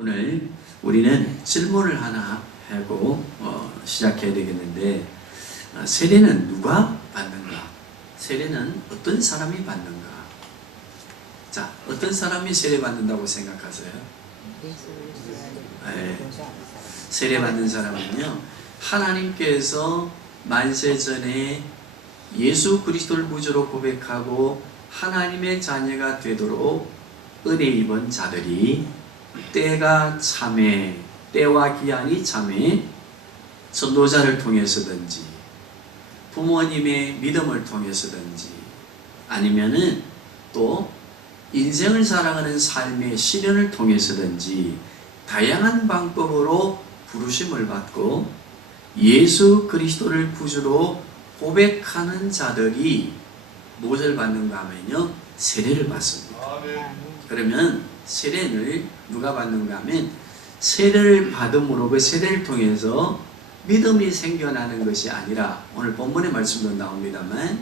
오늘 우리는 질문을 하나 하고 시작해야 되겠는데, 세례는 누가 받는가? 세례는 어떤 사람이 받는가? 자, 어떤 사람이 세례 받는다고 생각하세요? 네. 세례 받는 사람은요, 하나님께서 만세전에 예수 그리스도를 구주로 고백하고 하나님의 자녀가 되도록 은혜 입은 자들이 때가 참에, 때와 기한이 참에 전도자를 통해서든지 부모님의 믿음을 통해서든지 아니면은 또 인생을 살아가는 삶의 시련을 통해서든지 다양한 방법으로 부르심을 받고 예수 그리스도를 구주로 고백하는 자들이 무엇을 받는가 하면요, 세례를 받습니다. 그러면 세례를 누가 받는가 하면, 세례를 받음으로 그 세례를 통해서 믿음이 생겨나는 것이 아니라, 오늘 본문의 말씀도 나옵니다만,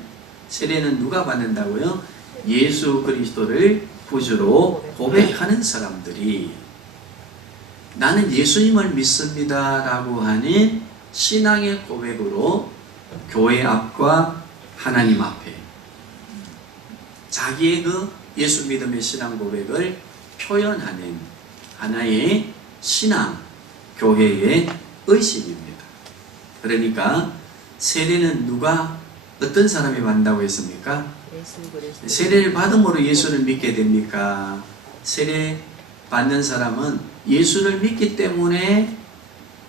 세례는 누가 받는다고요? 예수 그리스도를 구주로 고백하는 사람들이, 나는 예수님을 믿습니다 라고 하는 신앙의 고백으로 교회 앞과 하나님 앞에 자기의 그 예수 믿음의 신앙 고백을 표현하는 하나의 신앙, 교회의 의식입니다. 그러니까 세례는 누가, 어떤 사람이 받는다고 했습니까? 세례를 받음으로 예수를 믿게 됩니까? 세례 받는 사람은 예수를 믿기 때문에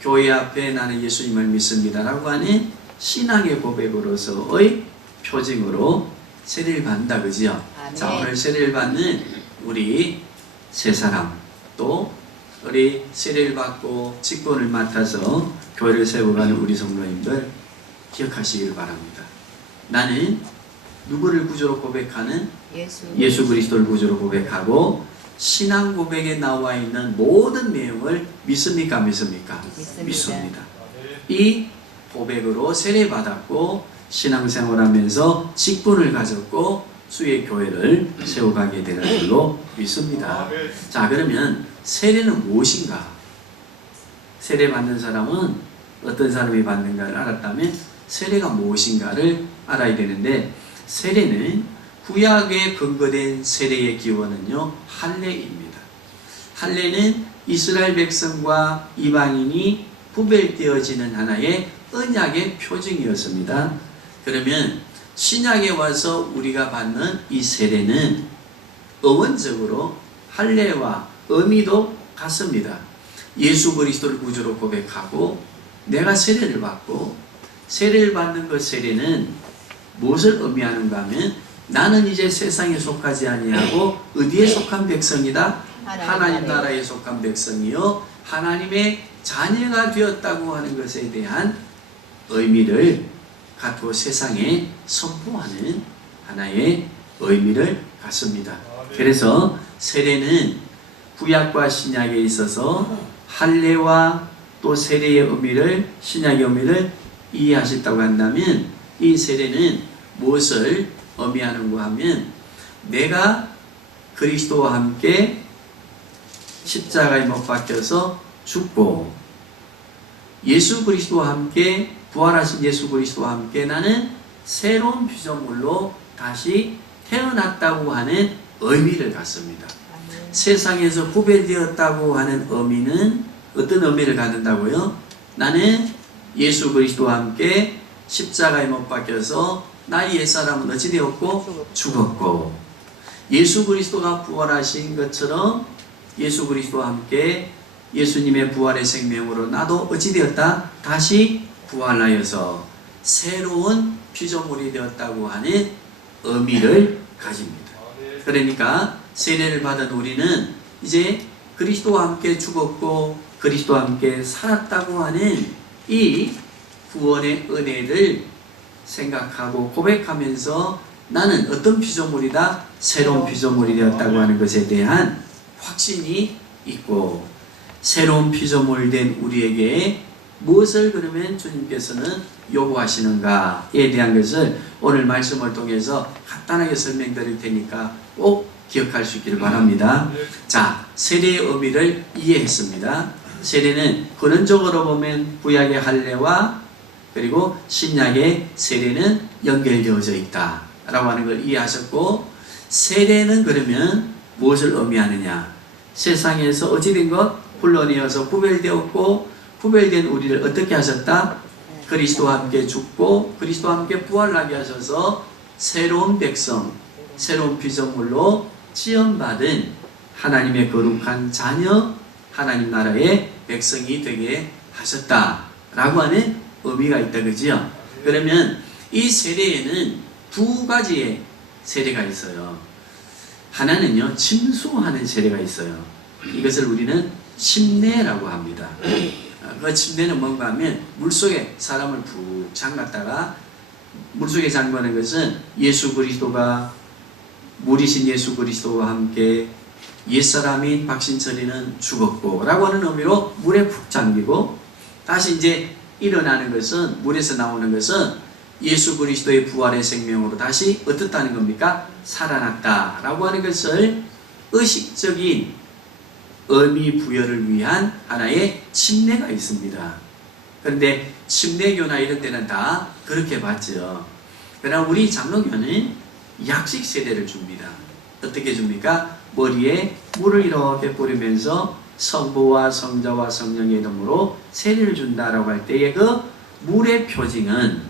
교회 앞에 나는 예수님을 믿습니다 라고 하는 신앙의 고백으로서의 표징으로 세례를 받는다, 그죠? 자, 오늘 세례를 받는 우리 세 사람, 또 우리 세례를 받고 직분을 맡아서 교회를 세워가는 우리 성도님들 기억하시길 바랍니다. 나는 누구를 구주로 고백하는? 예수 그리스도를 구주로 고백하고 신앙 고백에 나와 있는 모든 내용을 믿습니까? 믿습니까? 믿습니다. 이 고백으로 세례 받았고 신앙생활하면서 직분을 가졌고 수의 교회를 세워가게 되는 줄로 믿습니다. 자, 그러면 세례는 무엇인가? 세례 받는 사람은 어떤 사람이 받는가를 알았다면 세례가 무엇인가를 알아야 되는데, 세례는 구약에 근거된 세례의 기원은요, 할례입니다. 할례는 이스라엘 백성과 이방인이 구별되어지는 하나의 언약의 표징이었습니다. 그러면 신약에 와서 우리가 받는 이 세례는 어원적으로 할례와 의미도 같습니다. 예수 그리스도를 구주로 고백하고 내가 세례를 받고, 세례를 받는 그 세례는 무엇을 의미하는가 하면, 나는 이제 세상에 속하지 아니하고 어디에 속한 백성이다? 하나님 나라에 속한 백성이요 하나님의 자녀가 되었다고 하는 것에 대한 의미를 갖고 세상에 선포하는 하나의 의미를 갖습니다. 그래서 세례는 구약과 신약에 있어서 할례와 또 세례의 의미를, 신약의 의미를 이해하셨다고 한다면, 이 세례는 무엇을 의미하는가 하면, 내가 그리스도와 함께 십자가에 못 박혀서 죽고 예수 그리스도와 함께, 부활하신 예수 그리스도와 함께 나는 새로운 피조물로 다시 태어났다고 하는 의미를 갖습니다. 세상에서 구별되었다고 하는 의미는 어떤 의미를 갖는다고요? 나는 예수 그리스도와 함께 십자가에 못 박혀서 나의 옛사람은 어찌 되었고? 죽었고, 예수 그리스도가 부활하신 것처럼 예수 그리스도와 함께 예수님의 부활의 생명으로 나도 어찌 되었다? 다시 부활하여서 새로운 피조물이 되었다고 하는 의미를 가집니다. 그러니까 세례를 받은 우리는 이제 그리스도와 함께 죽었고 그리스도와 함께 살았다고 하는 이 구원의 은혜를 생각하고 고백하면서 나는 어떤 피조물이다? 새로운 피조물이 되었다고 하는 것에 대한 확신이 있고, 새로운 피조물 된 우리에게 무엇을 그러면 주님께서는 요구하시는가에 대한 것을 오늘 말씀을 통해서 간단하게 설명드릴 테니까 꼭 기억할 수 있기를 바랍니다. 자, 세례의 의미를 이해했습니다. 세례는 근원적으로 보면 구약의 할례와 그리고 신약의 세례는 연결되어져 있다 라고 하는 걸 이해하셨고, 세례는 그러면 무엇을 의미하느냐? 세상에서 어찌된 것 불러내어서 구별되었고, 구별된 우리를 어떻게 하셨다? 그리스도와 함께 죽고 그리스도와 함께 부활하게 하셔서 새로운 백성, 새로운 피조물로 지음받은 하나님의 거룩한 자녀, 하나님 나라의 백성이 되게 하셨다라고 하는 의미가 있다, 그지요? 그러면 이 세례에는 두 가지의 세례가 있어요. 하나는요, 침수하는 세례가 있어요. 이것을 우리는 침례라고 합니다. 그 침례는 뭔가 하면 물속에 사람을 푹 잠갔다가, 물속에 잠그는 것은 예수 그리스도가, 물이신 예수 그리스도와 함께 옛사람인 박신철이는 죽었고 라고 하는 의미로 물에 푹 잠기고, 다시 이제 일어나는 것은, 물에서 나오는 것은 예수 그리스도의 부활의 생명으로 다시 어떻다는 겁니까? 살아났다 라고 하는 것을 의식적인 의미 부여를 위한 하나의 침례가 있습니다. 그런데 침례교나 이런 데는 다 그렇게 봤죠. 그러나 우리 장로교는 약식 세례를 줍니다. 어떻게 줍니까? 머리에 물을 이렇게 뿌리면서 성부와 성자와 성령의 이름으로 세례를 준다라고 할 때의 그 물의 표징은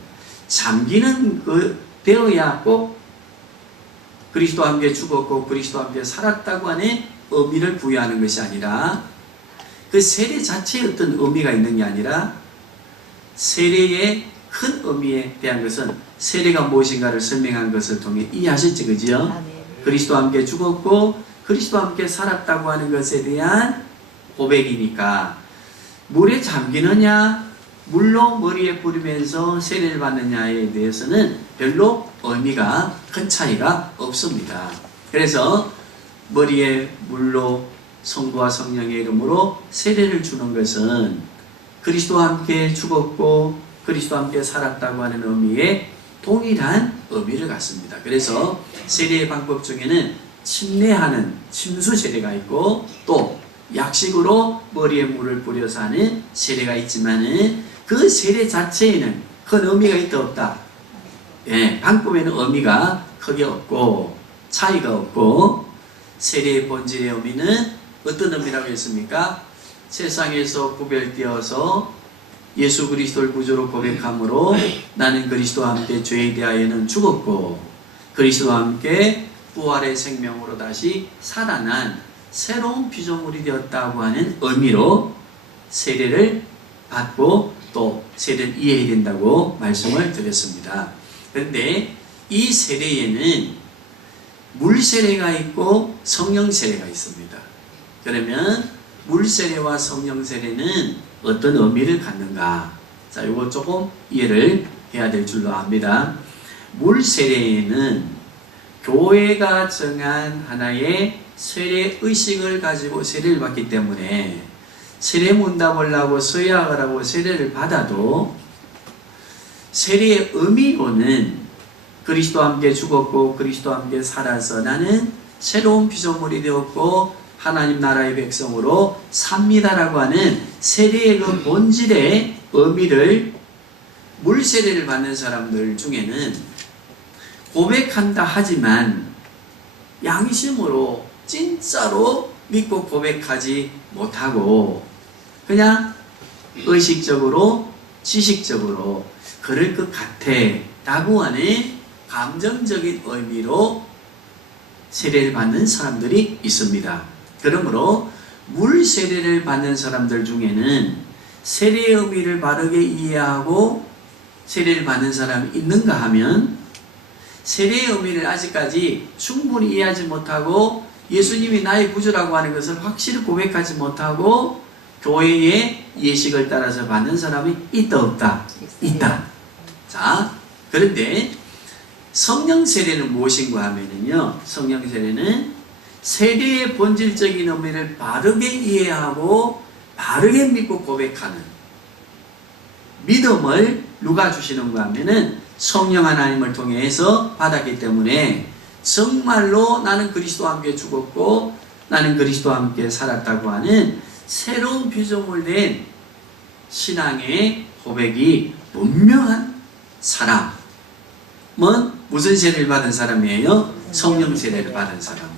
잠기는 되어야 꼭 그리스도와 함께 죽었고 그리스도와 함께 살았다고 하는 의미를 부여하는 것이 아니라, 그 세례 자체에 어떤 의미가 있는 게 아니라, 세례의 큰 의미에 대한 것은 세례가 무엇인가를 설명한 것을 통해 이해하셨지, 그지요? 그리스도와 함께 죽었고 그리스도와 함께 살았다고 하는 것에 대한 고백이니까, 물에 잠기느냐 물로 머리에 뿌리면서 세례를 받느냐에 대해서는 별로 의미가 큰 차이가 없습니다. 그래서 머리에 물로 성부와 성령의 이름으로 세례를 주는 것은 그리스도와 함께 죽었고 그리스도와 함께 살았다고 하는 의미에 동일한 의미를 갖습니다. 그래서 세례의 방법 중에는 침례하는 침수 세례가 있고, 또 약식으로 머리에 물을 뿌려서 하는 세례가 있지만은 그 세례 자체에는 큰 의미가 있다 없다? 예, 방법에는 의미가 크게 없고 차이가 없고, 세례의 본질의 의미는 어떤 의미라고 했습니까? 세상에서 구별되어서 예수 그리스도를 구주로 고백함으로 나는 그리스도와 함께 죄에 대하여는 죽었고 그리스도와 함께 부활의 생명으로 다시 살아난 새로운 피조물이 되었다고 하는 의미로 세례를 받고 또 세례를 이해해야 된다고 말씀을 드렸습니다. 그런데 이 세례에는 물 세례가 있고 성령 세례가 있습니다. 그러면 물 세례와 성령 세례는 어떤 의미를 갖는가? 자, 이거 조금 이해를 해야 될 줄로 압니다. 물 세례에는 교회가 정한 하나의 세례 의식을 가지고 세례를 받기 때문에, 세례 문답을 하고 서약을 하고 세례를 받아도 세례의 의미로는 그리스도와 함께 죽었고 그리스도와 함께 살아서 나는 새로운 피조물이 되었고 하나님 나라의 백성으로 삽니다라고 하는 세례의 그 본질의 의미를 물 세례를 받는 사람들 중에는 고백한다 하지만 양심으로 진짜로 믿고 고백하지 못하고 그냥 의식적으로 지식적으로 그럴 것 같아 라고 하는 감정적인 의미로 세례를 받는 사람들이 있습니다. 그러므로 물 세례를 받는 사람들 중에는 세례의 의미를 바르게 이해하고 세례를 받는 사람이 있는가 하면, 세례의 의미를 아직까지 충분히 이해하지 못하고 예수님이 나의 구주라고 하는 것을 확실히 고백하지 못하고 교회의 예식을 따라서 받는 사람이 있다 없다? 있다. 자, 그런데 성령 세례는 무엇인가 하면은요, 성령 세례는 세례의 본질적인 의미를 바르게 이해하고 바르게 믿고 고백하는 믿음을 누가 주시는가 하면은 성령 하나님을 통해서 받았기 때문에, 정말로 나는 그리스도와 함께 죽었고 나는 그리스도와 함께 살았다고 하는 새로운 피조물된 신앙의 고백이 분명한 사람은 무슨 세례를 받은 사람이에요? 성령 세례를 받은 사람이에요.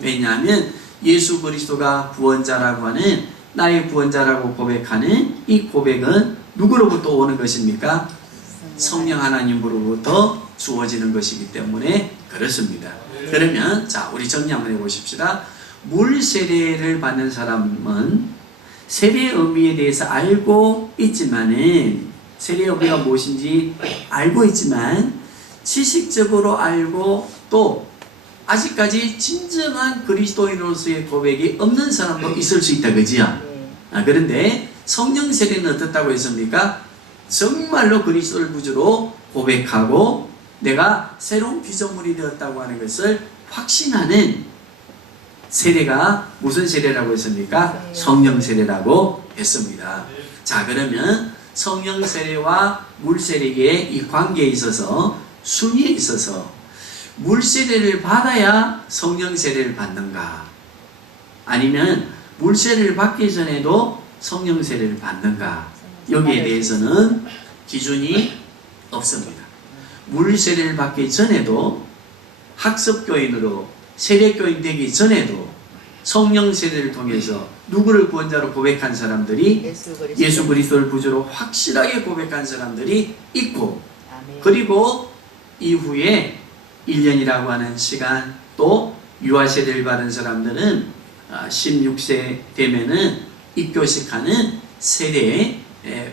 왜냐하면 예수 그리스도가 구원자라고 하는, 나의 구원자라고 고백하는 이 고백은 누구로부터 오는 것입니까? 성령 하나님으로부터 주어지는 것이기 때문에 그렇습니다. 그러면 자, 우리 정리 한번 해보십시다. 물 세례를 받는 사람은 세례의 의미에 대해서 알고 있지만은, 세례의 의미가 무엇인지 알고 있지만 지식적으로 알고 또 아직까지 진정한 그리스도인으로서의 고백이 없는 사람도 있을 수 있다, 그지요? 그런데 성령 세례는 어떻다고 했습니까? 정말로 그리스도를 구주로 고백하고 내가 새로운 피조물이 되었다고 하는 것을 확신하는 세례가 무슨 세례라고 했습니까? 성령 세례라고 했습니다. 자, 그러면 성령 세례와 물 세례의 이 관계에 있어서, 순위에 있어서 물 세례를 받아야 성령 세례를 받는가, 아니면 물 세례를 받기 전에도 성령 세례를 받는가, 여기에 대해서는 기준이 없습니다. 물 세례를 받기 전에도, 학습교인으로 세례교인 되기 전에도 성령 세례를 통해서 누구를 구원자로 고백한 사람들이, 예수 그리스도를 구주로 확실하게 고백한 사람들이 있고, 그리고 이후에 1년이라고 하는 시간, 또 유아세례를 받은 사람들은 16세 되면은 입교식하는 세례에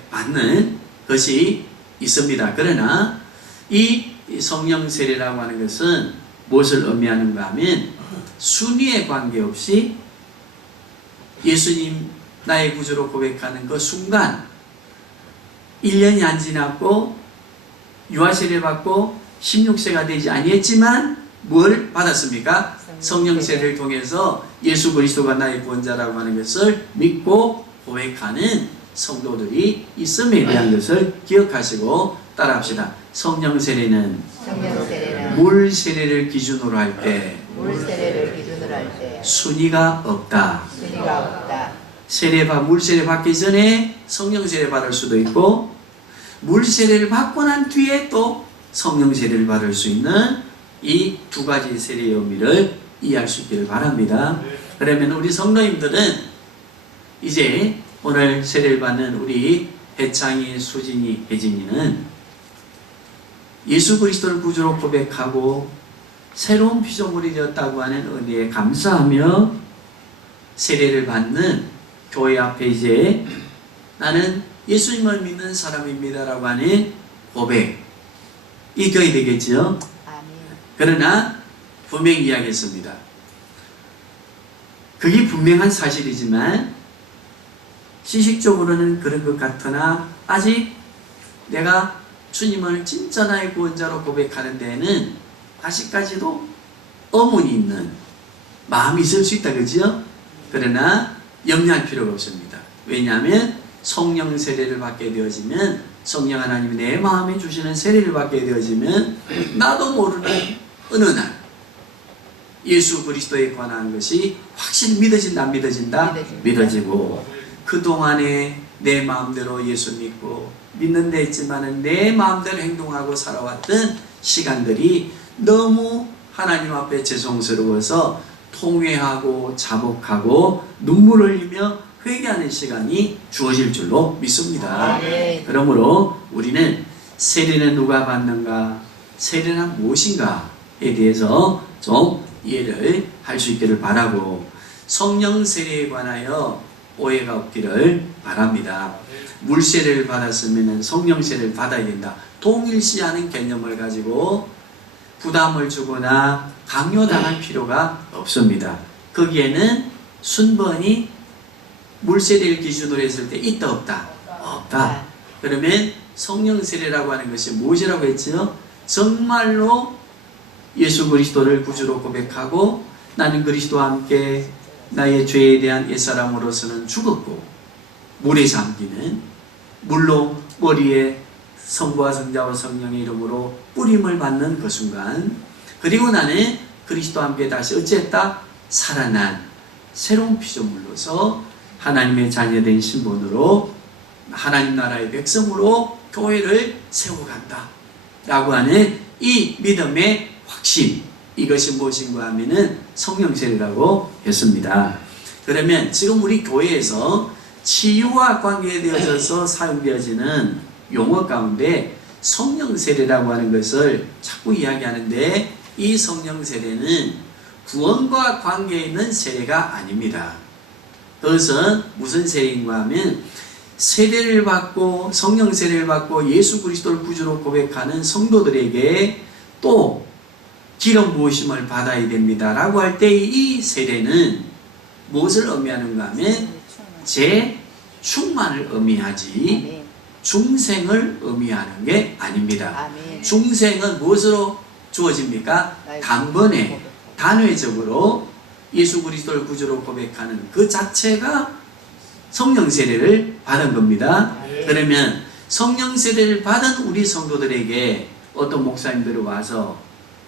받는 것이 있습니다. 그러나 이 성령 세례라고 하는 것은 무엇을 의미하는가 하면, 순위에 관계없이 예수님 나의 구주로 고백하는 그 순간 1년이 안 지났고 유아세례 받고 16세가 되지 아니했지만 뭘 받았습니까? 성령 세례를 통해서 예수 그리스도가 나의 구원자라고 하는 것을 믿고 고백하는 성도들이 있음에 대한 것을 기억하시고 따라합시다. 성령 세례는 물 세례를 기준으로 할 때 순위가 없다. 물 세례 받기 전에 성령 세례 받을 수도 있고, 물 세례를 받고 난 뒤에 또 성령 세례를 받을 수 있는 이 두 가지 세례의 의미를 이해할 수 있기를 바랍니다. 그러면 우리 성도님들은 이제 오늘 세례를 받는 우리 배창이, 수진이, 혜진이는 예수 그리스도를 구주로 고백하고 새로운 피조물이 되었다고 하는 은혜에 감사하며 세례를 받는 교회 앞에 이제 나는 예수님을 믿는 사람입니다라고 하는 고백이 되어야 되겠죠. 그러나 분명히 이야기했습니다. 그게 분명한 사실이지만 지식적으로는 그런 것 같으나 아직 내가 주님을 진짜 나의 구원자로 고백하는 데에는 아직까지도 어문이 있는 마음이 있을 수 있다, 그죠? 그러나 염려할 필요가 없습니다. 왜냐하면 성령 세례를 받게 되어지면, 성령 하나님이 내 마음에 주시는 세례를 받게 되어지면 나도 모르는 어느 날 예수 그리스도에 관한 것이 확실히 믿어진다, 안 믿어진다? 믿어지고, 그동안에 내 마음대로 예수 믿고 믿는 데 있지만은 내 마음대로 행동하고 살아왔던 시간들이 너무 하나님 앞에 죄송스러워서 통회하고 자복하고 눈물을 흘리며 회개하는 시간이 주어질 줄로 믿습니다. 그러므로 우리는 세례는 누가 받는가, 세례는 무엇인가에 대해서 좀 이해를 할 수 있기를 바라고, 성령 세례에 관하여 오해가 없기를 바랍니다. 물 세례를 받았으면 성령 세례를 받아야 된다, 동일시하는 개념을 가지고 부담을 주거나 강요당할 필요가 없습니다. 거기에는 순번이 물 세례를 기준으로 했을 때 있다, 없다? 없다. 그러면 성령 세례라고 하는 것이 무엇이라고 했죠? 정말로 예수 그리스도를 구주로 고백하고 나는 그리스도와 함께 나의 죄에 대한 옛사람으로서는 죽었고 물에 잠기는, 물로 머리에 성부와 성자와 성령의 이름으로 뿌림을 받는 그 순간, 그리고 나는 그리스도와 함께 다시 어찌했다? 살아난 새로운 피조물로서 하나님의 자녀된 신분으로 하나님 나라의 백성으로 교회를 세워간다 라고 하는 이 믿음의 확신, 이것이 무엇인가 하면은 성령 세례라고 했습니다. 그러면 지금 우리 교회에서 치유와 관계되어져서 사용되어지는 용어 가운데 성령 세례라고 하는 것을 자꾸 이야기하는데, 이 성령 세례는 구원과 관계 있는 세례가 아닙니다. 그것은 무슨 세례인가 하면 세례를 받고 성령 세례를 받고 예수 그리스도를 구주로 고백하는 성도들에게 또 기름 부으심을 받아야 됩니다 라고 할 때 이 세례는 무엇을 의미하는가 하면 재충만을 의미하지 중생을 의미하는 게 아닙니다. 중생은 무엇으로 주어집니까? 단번에 단회적으로 예수 그리스도를 구주로 고백하는 그 자체가 성령 세례를 받은 겁니다. 그러면 성령 세례를 받은 우리 성도들에게 어떤 목사님들이 와서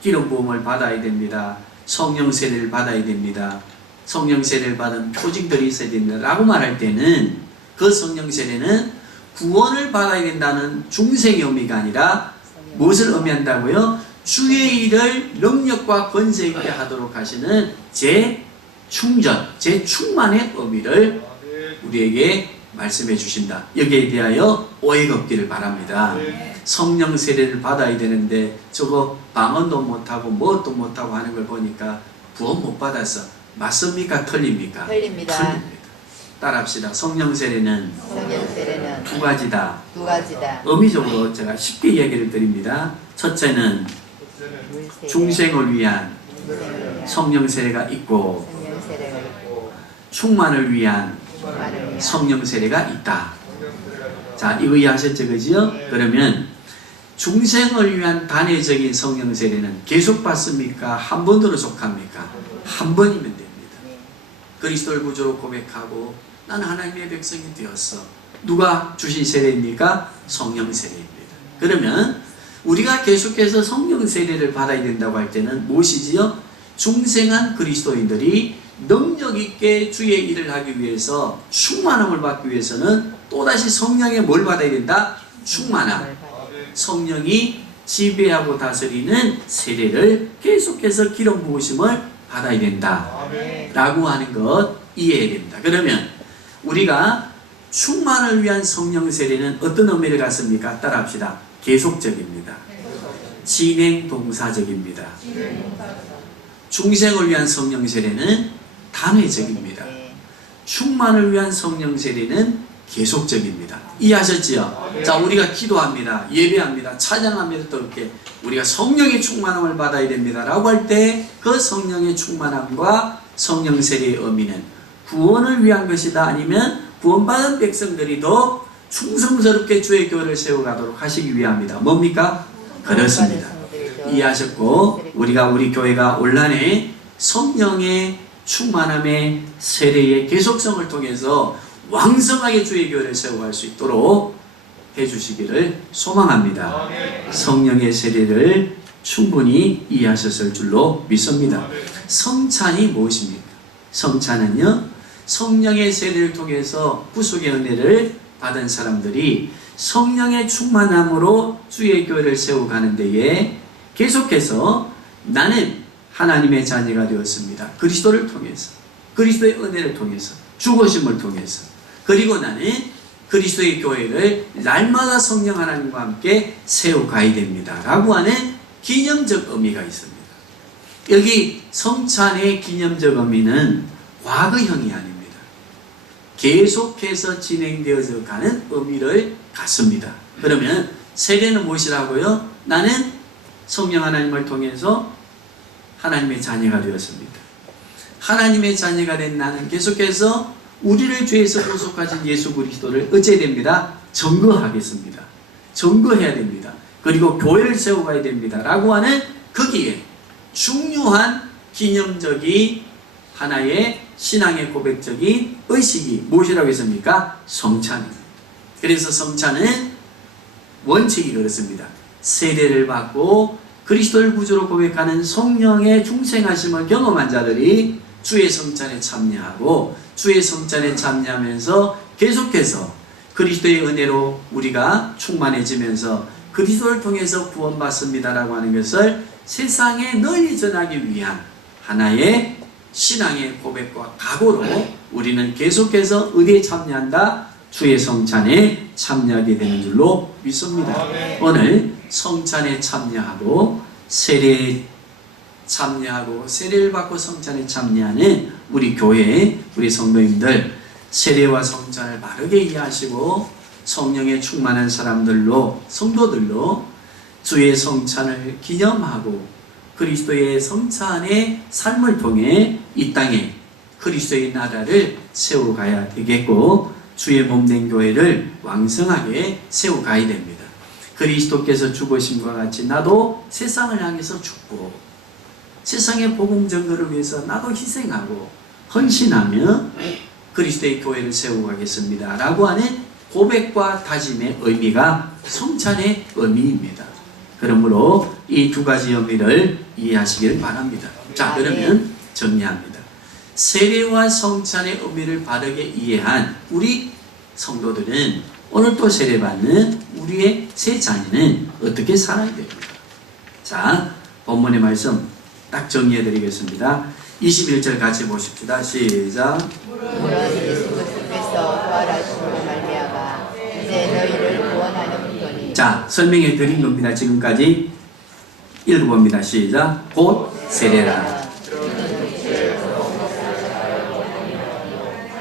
기름 부음을 받아야 됩니다, 성령 세례를 받아야 됩니다, 성령 세례를 받은 표징들이 있어야 됩니다 라고 말할 때는 그 성령 세례는 구원을 받아야 된다는 중생의 의미가 아니라 무엇을 의미한다고요? 주의 일을 능력과 권세 있게 하도록 하시는 재충전, 재충만의 의미를 우리에게 말씀해 주신다. 여기에 대하여 오해가 없기를 바랍니다. 성령 세례를 받아야 되는데 저거 방언도 못하고 무엇도 못하고 하는 걸 보니까 구원 못 받아서 맞습니까? 틀립니까? 틀립니다. 따라합시다. 성령 세례는 두 가지다. 의미적으로 제가 쉽게 이야기를 드립니다. 첫째는 중생을 위한 성령 세례가 있고 충만을 위한 성령 세례가 있다. 자, 이거 이해하셨죠? 그죠? 그러면 중생을 위한 단회적인 성령 세례는 계속 받습니까? 한 번으로 속합니까? 한 번이면 됩니다. 그리스도를 구주로 고백하고 나는 하나님의 백성이 되었어. 누가 주신 세례입니까? 성령 세례입니다. 그러면 우리가 계속해서 성령 세례를 받아야 된다고 할 때는 무엇이지요? 중생한 그리스도인들이 능력 있게 주의 일을 하기 위해서 충만함을 받기 위해서는 또다시 성령의 뭘 받아야 된다? 충만함. 성령이 지배하고 다스리는 세례를 계속해서 기름 부으심을 받아야 된다 라고 하는 것 이해해야 됩니다. 그러면 우리가 충만을 위한 성령 세례는 어떤 의미를 갖습니까? 따라합시다. 계속적입니다. 진행 동사적입니다. 중생을 위한 성령 세례는 단회적입니다. 충만을 위한 성령 세례는 계속적입니다. 이해하셨지요? 자, 우리가 기도합니다. 예배합니다. 찬양합니다. 또 이렇게 우리가 성령의 충만함을 받아야 됩니다 라고 할 때 그 성령의 충만함과 성령 세례의 의미는 구원을 위한 것이다, 아니면 구원받은 백성들이 더 충성스럽게 주의 교회를 세워가도록 하시기 위함이다. 뭡니까? 그렇습니다. 이해하셨고, 우리가 우리 교회가 올한해 성령의 충만함의 세례의 계속성을 통해서 왕성하게 주의 교회를 세워갈 수 있도록 해주시기를 소망합니다. 성령의 세례를 충분히 이해하셨을 줄로 믿습니다. 성찬이 무엇입니까? 성찬은요, 성령의 세례를 통해서 구속의 은혜를 받은 사람들이 성령의 충만함으로 주의 교회를 세워가는 데에 계속해서 나는 하나님의 자녀가 되었습니다. 그리스도를 통해서, 그리스도의 은혜를 통해서, 죽으심을 통해서, 그리고 나는 그리스도의 교회를 날마다 성령 하나님과 함께 세워가야 됩니다 라고 하는 기념적 의미가 있습니다. 여기 성찬의 기념적 의미는 과거형이 아닙니다. 계속해서 진행되어져 가는 의미를 갖습니다. 그러면 세례는 무엇이라고요? 나는 성령 하나님을 통해서 하나님의 자녀가 되었습니다. 하나님의 자녀가 된 나는 계속해서 우리를 죄에서 구속하신 예수 그리스도를 어찌해야 됩니다? 증거하겠습니다. 증거해야 됩니다. 그리고 교회를 세워가야 됩니다 라고 하는 거기에 중요한 기념적인 하나의 신앙의 고백적인 의식이 무엇이라고 했습니까? 성찬입니다. 그래서 성찬은 원칙이 그렇습니다. 세례를 받고 그리스도를 구주로 고백하는 성령의 중생하심을 경험한 자들이 주의 성찬에 참여하고 주의 성찬에 참여하면서 계속해서 그리스도의 은혜로 우리가 충만해지면서 그리스도를 통해서 구원받습니다라고 하는 것을 세상에 널리 전하기 위한 하나의 신앙의 고백과 각오로 우리는 계속해서 어디에 참여한다? 주의 성찬에 참여하게 되는 줄로 믿습니다. 오늘 성찬에 참여하고 세례에 참여하고 세례를 받고 성찬에 참여하는 우리 교회 우리 성도님들 세례와 성찬을 바르게 이해하시고 성령에 충만한 사람들로 성도들로 주의 성찬을 기념하고 그리스도의 성찬의 삶을 통해 이 땅에 그리스도의 나라를 세워가야 되겠고 주의 몸된 교회를 왕성하게 세워가야 됩니다. 그리스도께서 죽으심과 같이 나도 세상을 향해서 죽고 세상의 복음 전거를 위해서 나도 희생하고 헌신하며 그리스도의 교회를 세워가겠습니다 라고 하는 고백과 다짐의 의미가 성찬의 의미입니다. 그러므로 이 두 가지 의미를 이해하시길 바랍니다. 자, 그러면 정리합니다. 세례와 성찬의 의미를 바르게 이해한 우리 성도들은 오늘 또 세례받는 우리의 새 자녀는 어떻게 살아야 됩니까? 자, 본문의 말씀 딱 정리해 드리겠습니다. 21절 같이 보십시다. 시작. 무릇 예수 그리스도께서 부활하심으로 말미암아 이제 너희를 구원하는 분이니. 자, 설명해 드린 겁니다. 지금까지 읽어봅니다. 시작. 곧 세례라.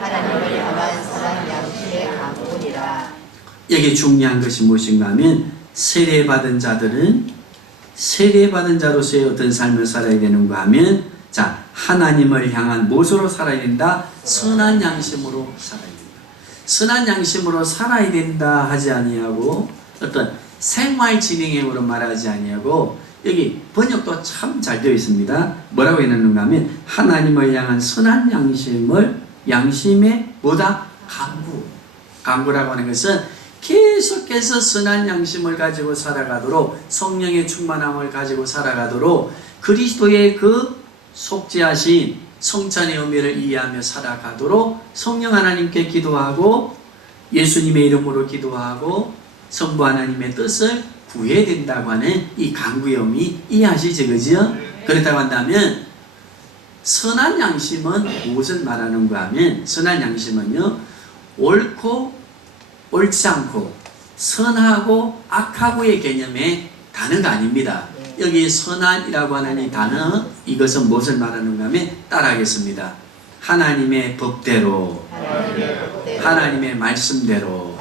하나님을 향한 선한 양심의 강군이라. 여기 중요한 것이 무엇인가 하면 세례받은 자들은 세례받은 자로서의 어떤 삶을 살아야 되는가 하면 자, 하나님을 향한 무엇으로 살아야 된다? 선한 양심으로 살아야 된다. 선한 양심으로 살아야 된다 하지 아니하고 어떤 생활 진행형으로 말하지 아니하고 여기 번역도 참 잘 되어 있습니다. 뭐라고 해놨는가 하면 하나님을 향한 선한 양심의 뭐다? 강구라고 하는 것은 계속해서 선한 양심을 가지고 살아가도록 성령의 충만함을 가지고 살아가도록 그리스도의 그 속죄하신 성찬의 의미를 이해하며 살아가도록 성령 하나님께 기도하고 예수님의 이름으로 기도하고 성부 하나님의 뜻을 구해야 된다고 하는 이 강구의 의미 이해하시죠? 그죠? 그렇다고 한다면 선한 양심은 무엇을 말하는가 하면 선한 양심은요 옳고 옳지 않고 선하고 악하고의 개념의 단어가 아닙니다. 여기 선한이라고 하는 이 단어 이것은 무엇을 말하는가 하면 따라하겠습니다. 하나님의 법대로 하나님의 말씀대로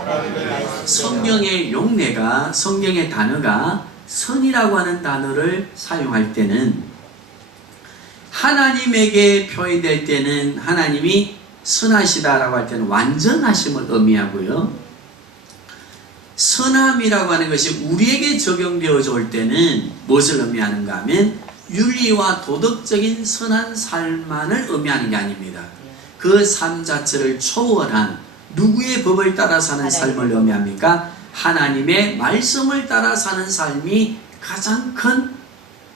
성경의 용례가 성경의 단어가 선이라고 하는 단어를 사용할 때는 하나님에게 표현될 때는 하나님이 선하시다라고 할 때는 완전하심을 의미하고요. 선함이라고 하는 것이 우리에게 적용되어져 올 때는 무엇을 의미하는가 하면 윤리와 도덕적인 선한 삶만을 의미하는 게 아닙니다. 그 삶 자체를 초월한 누구의 법을 따라 사는 삶을 의미합니까? 하나님의 말씀을 따라 사는 삶이 가장 큰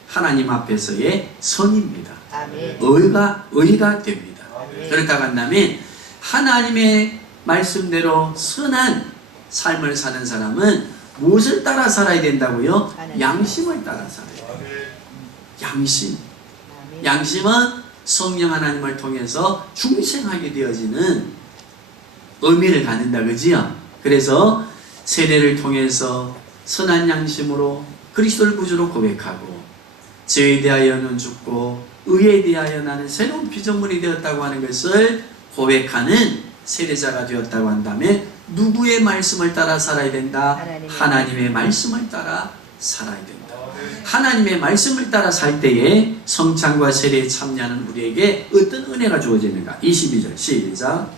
하나님 앞에서의 선입니다. 의가 됩니다. 그렇다고 한다면 하나님의 말씀대로 선한 삶을 사는 사람은 무엇을 따라 살아야 된다고요? 양심을 따라 살아야 돼요. 양심은 성령 하나님을 통해서 중생하게 되어지는 의미를 갖는다. 그지요? 그래서 세례를 통해서 선한 양심으로 그리스도를 구주로 고백하고 죄에 대하여는 죽고 의에 대하여 나는 새로운 피조물이 되었다고 하는 것을 고백하는 세례자가 되었다고 한다면 누구의 말씀을 따라 살아야 된다? 하나님의 말씀을 따라 살아야 된다. 하나님의 말씀을 따라 살 때에 성찬과 세례에 참여하는 우리에게 어떤 은혜가 주어지는가? 22절 시작.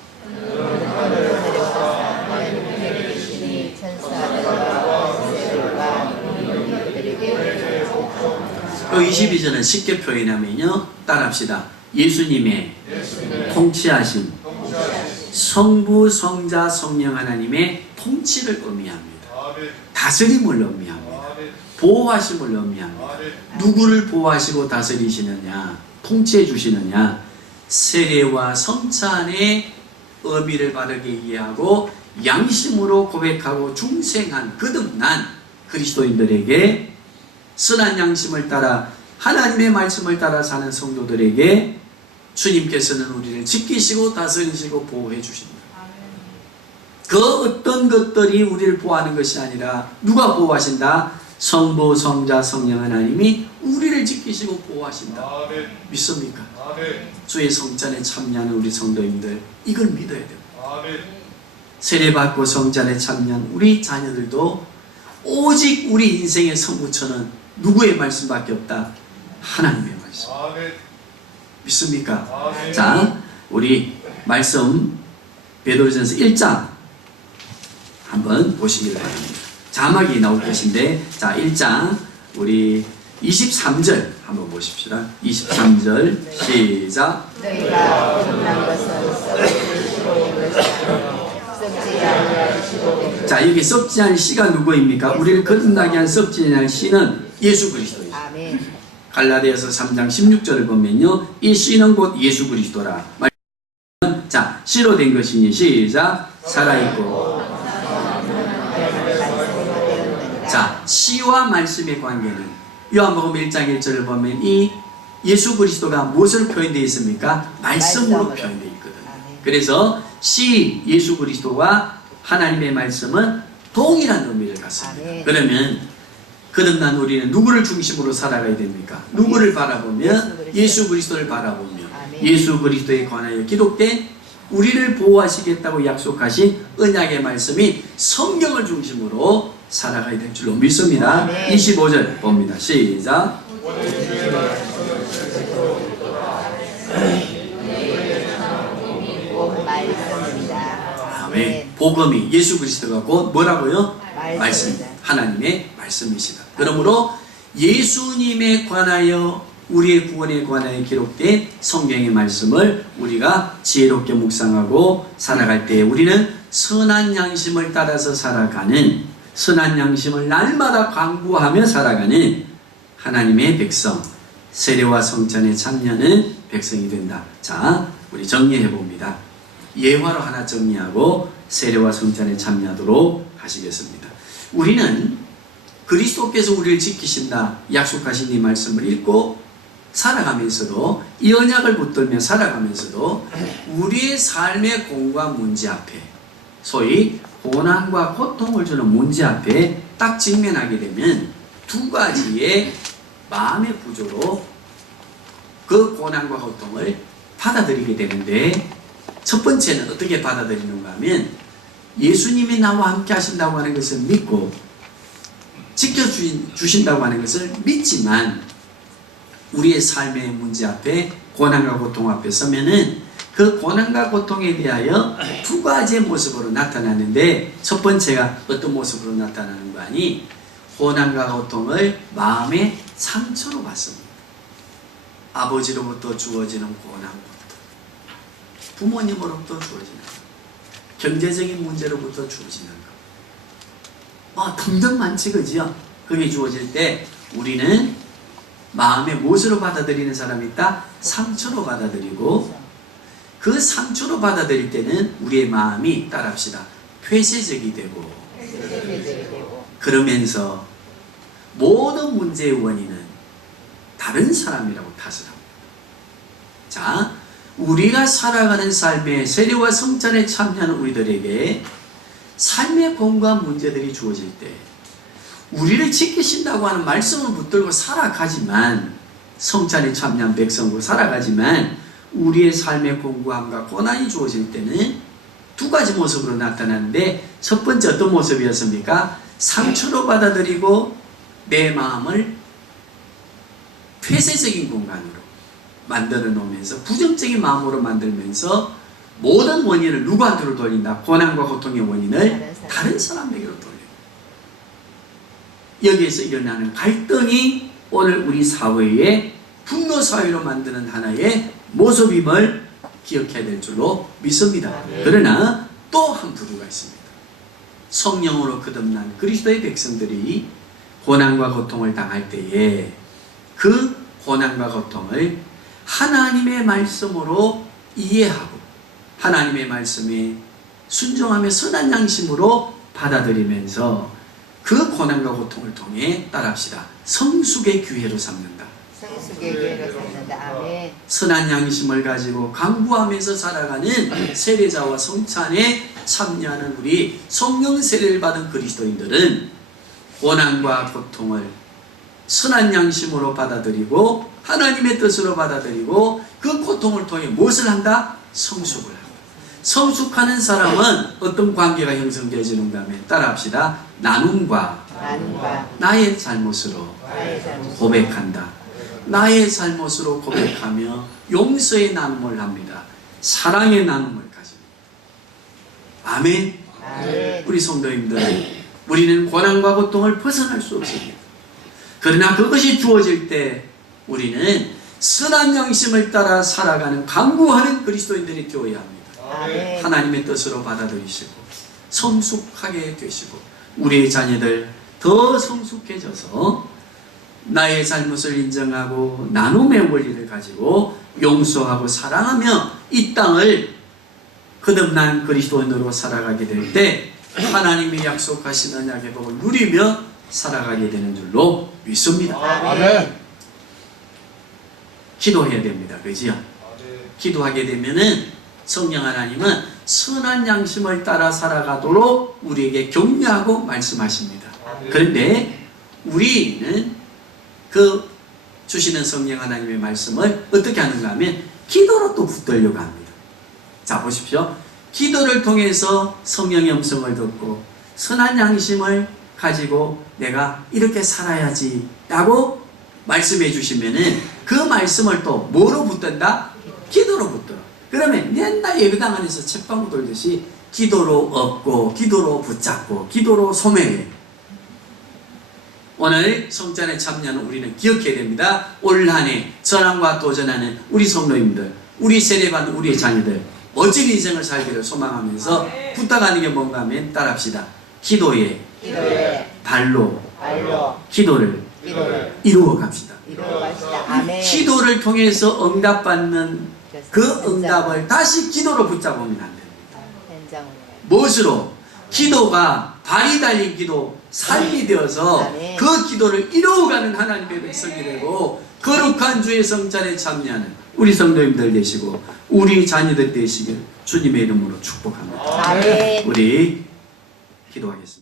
그 22절은 쉽게 표현하면요 따라합시다. 예수님의 통치하심 성부, 성자, 성령 하나님의 통치를 의미합니다. 다스림을 의미합니다. 보호하심을 의미합니다. 누구를 보호하시고 다스리시느냐, 통치해 주시느냐, 세례와 성찬의 의미를 바르게 이해하고 양심으로 고백하고 중생한 거듭난 그리스도인들에게 선한 양심을 따라 하나님의 말씀을 따라 사는 성도들에게 주님께서는 우리를 지키시고 다스리시고 보호해 주신다. 그 어떤 것들이 우리를 보호하는 것이 아니라 누가 보호하신다? 성부, 성자, 성령 하나님이 우리를 지키시고 보호하신다. 아멘. 믿습니까? 아멘. 주의 성찬에 참여하는 우리 성도님들 이걸 믿어야 돼요. 아멘. 세례받고 성찬에 참여한 우리 자녀들도 오직 우리 인생의 선구처는 누구의 말씀밖에 없다? 하나님의 말씀. 아멘. 믿습니까? 아멘. 자, 우리 말씀 베드로전서 1장 한번 보시길 바랍니다. 자막이 나올 것인데, 자, 1장 우리 23절 한번 보십시다. 23절 시작. 너희가 거듭난 것은 썩지 아니하시고 자, 여기 썩지 않은 씨가 누구입니까? 우리를 거듭나게 한 썩지 않은 씨는 예수 그리스도입니다. 아멘. 갈라디아서 3장 16절을 보면요, 이 씨는 곧 예수 그리스도라. 자, 씨로 된 것이니 시작. 살아있고. 자, 씨와 말씀의 관계는 요한복음 1장 1절을 보면 이 예수 그리스도가 무엇으로 표현되어 있습니까? 말씀으로 표현되어 있거든요. 그래서 씨 예수 그리스도와 하나님의 말씀은 동일한 의미를 갖습니다. 아멘. 그러면 거듭난 우리는 누구를 중심으로 살아가야 됩니까? 누구를 바라보며? 예수 그리스도를 바라보며 아멘. 예수 그리스도에 관하여 기록된 우리를 보호하시겠다고 약속하신 언약의 말씀이 성경을 중심으로 살아가야 될 줄로 믿습니다. 아멘. 25절 봅니다. 시작. 곧 말씀입니다. 아멘. 복음이 예수 그리스도가 곧 뭐라고요? 말씀이다. 말씀. 하나님의 말씀이시다. 그러므로 예수님에 관하여 우리의 구원에 관하여 기록된 성경의 말씀을 우리가 지혜롭게 묵상하고 살아갈 때 우리는 선한 양심을 따라서 살아가는, 선한 양심을 날마다 강구하며 살아가는 하나님의 백성, 세례와 성찬에 참여하는 백성이 된다. 자, 우리 정리해 봅니다. 예화로 하나 정리하고 세례와 성찬에 참여하도록 하시겠습니다. 우리는 그리스도께서 우리를 지키신다 약속하신 이 말씀을 읽고 살아가면서도, 이 언약을 붙들며 살아가면서도 우리의 삶의 공과 문제 앞에, 소위 고난과 고통을 주는 문제 앞에 딱 직면하게 되면 두 가지의 마음의 구조로 그 고난과 고통을 받아들이게 되는데, 첫 번째는 어떻게 받아들이는가 하면 예수님이 나와 함께 하신다고 하는 것을 믿고 지켜주신다고 하는 것을 믿지만 우리의 삶의 문제 앞에, 고난과 고통 앞에 서면은 그 고난과 고통에 대하여 두 가지의 모습으로 나타나는데, 첫 번째가 어떤 모습으로 나타나는 거 아니? 고난과 고통을 마음의 상처로 받습니다. 아버지로부터 주어지는 고난, 고통, 부모님으로부터 주어지는 것, 경제적인 문제로부터 주어지는 것, 등등 많지, 그지요? 그게 주어질 때 우리는 마음의 무엇으로 받아들이는 사람이 있다? 상처로 받아들이고, 그 상처로 받아들일 때는 우리의 마음이, 따라합시다, 폐쇄적이 되고, 그러면서 모든 문제의 원인은 다른 사람이라고 탓을 합니다. 자, 우리가 살아가는 삶의 세례와 성찬에 참여하는 우리들에게 삶의 공과 문제들이 주어질 때 우리를 지키신다고 하는 말씀을 붙들고 살아가지만, 성찬에 참여한 백성으로 살아가지만 우리의 삶의 공고함과 고난이 주어질 때는 두 가지 모습으로 나타나는데, 첫 번째 어떤 모습이었습니까? 상처로 받아들이고 내 마음을 폐쇄적인 공간으로 만들어 놓으면서, 부정적인 마음으로 만들면서 모든 원인을 누구한테로 돌린다? 고난과 고통의 원인을 다른 사람에게로 돌려요. 여기에서 일어나는 갈등이 오늘 우리 사회의 분노 사회로 만드는 하나의 모습임을 기억해야 될 줄로 믿습니다. 그러나 또 한 부류가 있습니다. 성령으로 거듭난 그리스도의 백성들이 고난과 고통을 당할 때에 그 고난과 고통을 하나님의 말씀으로 이해하고 하나님의 말씀에 순종하며 선한 양심으로 받아들이면서 그 고난과 고통을 통해 따라합시다. 성숙의 기회로 삼는다. 성숙의 기회로 삼는다. 아멘. 선한 양심을 가지고 강구하면서 살아가는 세례자와 성찬에 참여하는 우리 성령 세례를 받은 그리스도인들은 고난과 고통을 선한 양심으로 받아들이고 하나님의 뜻으로 받아들이고 그 고통을 통해 무엇을 한다? 성숙을 한다. 성숙하는 사람은 어떤 관계가 형성되어지는가 하면 따라합시다. 나눔과 나의 잘못으로 고백한다. 나의 잘못으로 고백하며 용서의 나눔을 합니다. 사랑의 나눔을 가집니다. 아멘. 아멘. 우리 성도님들, 우리는 고난과 고통을 벗어날 수 없습니다. 그러나 그것이 주어질 때 우리는 선한 양심을 따라 살아가는 강구하는 그리스도인들이 되어야 합니다. 아멘. 하나님의 뜻으로 받아들이시고 성숙하게 되시고 우리의 자녀들 더 성숙해져서 나의 잘못을 인정하고 나눔의 원리를 가지고 용서하고 사랑하며 이 땅을 거듭난 그리스도인으로 살아가게 될 때 하나님이 약속하신 언약의 복을 누리며 살아가게 되는 줄로 믿습니다. 아멘. 기도해야 됩니다. 그죠? 기도하게 되면은 성령 하나님은 선한 양심을 따라 살아가도록 우리에게 격려하고 말씀하십니다. 그런데 우리는 그 주시는 성령 하나님의 말씀을 어떻게 하는가 하면 기도로 또 붙들려고 합니다. 자, 보십시오. 기도를 통해서 성령의 음성을 듣고 선한 양심을 가지고 내가 이렇게 살아야지 라고 말씀해 주시면은 그 말씀을 또 뭐로 붙든다? 기도로 붙들어. 그러면 맨날 예배당 안에서 책방구 돌듯이 기도로 얻고 기도로 붙잡고 기도로 소멸해. 오늘 성찬에 참여하는 우리는 기억해야 됩니다. 올 한 해 전함과 도전하는 우리 성도님들, 우리 세례받는 우리의 자녀들 멋진 인생을 살기를 소망하면서 부탁하는 게 뭔가 하면 따라합시다. 기도에 발로 기도를 이루어 갑시다. 아멘. 기도를 통해서 응답받는 그 응답을 다시 기도로 붙잡으면 안 됩니다. 무엇으로? 기도가 발이 달린 기도, 삶이 되어서 아멘. 그 기도를 이루어가는 하나님의 백성이 되고 거룩한 주의 성찬에 참여하는 우리 성도님들 되시고 우리 자녀들 되시길 주님의 이름으로 축복합니다. 아멘. 우리 기도하겠습니다.